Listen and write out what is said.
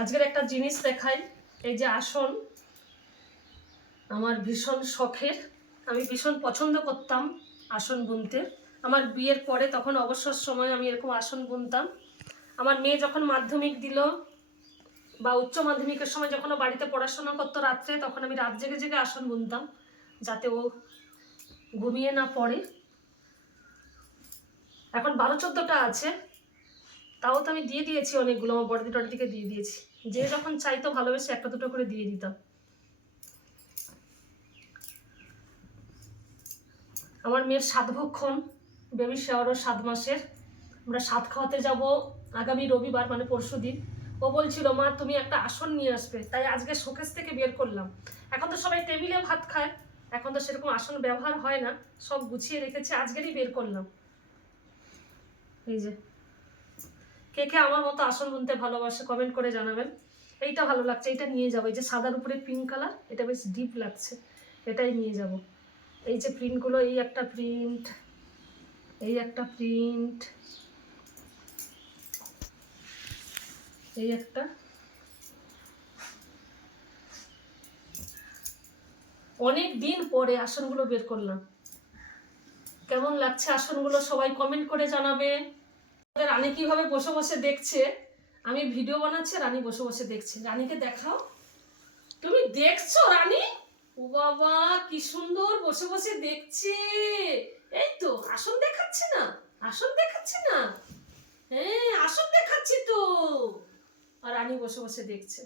আজকের একটা জিনিস দেখাই। এই যে আসন, আমার ভীষণ শখের, আমি ভীষণ পছন্দ করতাম আসন বুনতে। আমার বিয়ের পরে তখন অবসর সময় আমি এরকম আসন বুনতাম। আমার মেয়ে যখন মাধ্যমিক দিল বা উচ্চ মাধ্যমিকের সময় যখন ও বাড়িতে পড়াশোনা করতো রাত্রে, তখন আমি রাত জেগে জেগে আসন বুনতাম যাতে ও ঘুমিয়ে না পড়ে। এখন 12-14টা আছে, তাও তো আমি দিয়ে দিয়েছি অনেকগুলো, আমার বড়দি টড়দিকে দিয়ে দিয়েছি। যে যখন চাইতো ভালোবেসে একটা দুটো করে দিয়ে দিতাম। আমার মেয়ের 7 ভক্ষণ, বেবি শাওয়ারও 7 মাসের। আমরা 7 খাওয়াতে যাব আগামী রবিবার, মানে পরশুদিন। ও বলছিল, মা তুমি একটা আসন নিয়ে আসবে, তাই আজকে শোকেস থেকে বের করলাম। এখন তো সবাই টেবিলে ভাত খায়, এখন তো সেরকম আসন ব্যবহার হয় না, সব গুছিয়ে রেখেছি, আজকেরই বের করলাম। এই যে, কে কে আমার মতো আসন বুনতে ভালোবাসে কমেন্ট করে জানাবেন। এইটা ভালো লাগছে, এইটা নিয়ে যাবো। এই যে সাদার উপরে পিঙ্ক কালার, এটা বেশ ডিপ লাগছে, এটাই নিয়ে যাব। এই যে প্রিন্টগুলো, এই একটা প্রিন্ট, এই একটা প্রিন্ট, এই একটা। অনেক দিন পরে আসনগুলো বের করলাম। কেমন লাগছে আসনগুলো সবাই কমেন্ট করে জানাবে। রানী কিভাবে বসে বসে দেখছে, আমি ভিডিও বানাচ্ছি, রানী বসে বসে দেখছে। রানীকে দেখাও, তুমি দেখছো রানী? ও বাবা, কি সুন্দর বসে বসে দেখছে। এই তো আসন দেখাচ্ছি না, আসন দেখাচ্ছি না, হ্যাঁ আসন দেখাচ্ছি তো। আর রানী বসে বসে দেখছে।